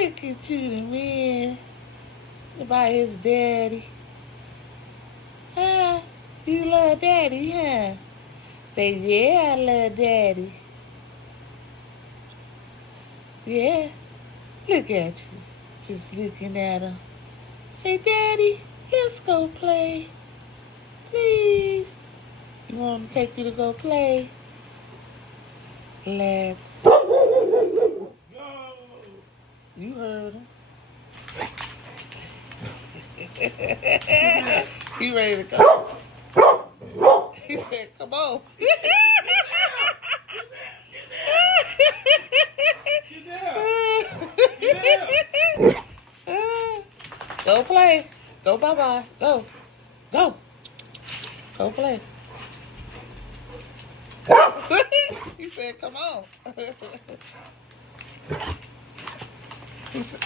Look at you, the man. About his daddy. Huh? You love daddy, huh? Say, yeah, I love daddy. Yeah. Look at you. Just looking at him. Say, daddy, let's go play. Please. You want to take you to go play? Let's. You heard him. He ready to go. He said, come on. Go play. Go bye-bye. Go. Go. Go play. He said, come on. He said,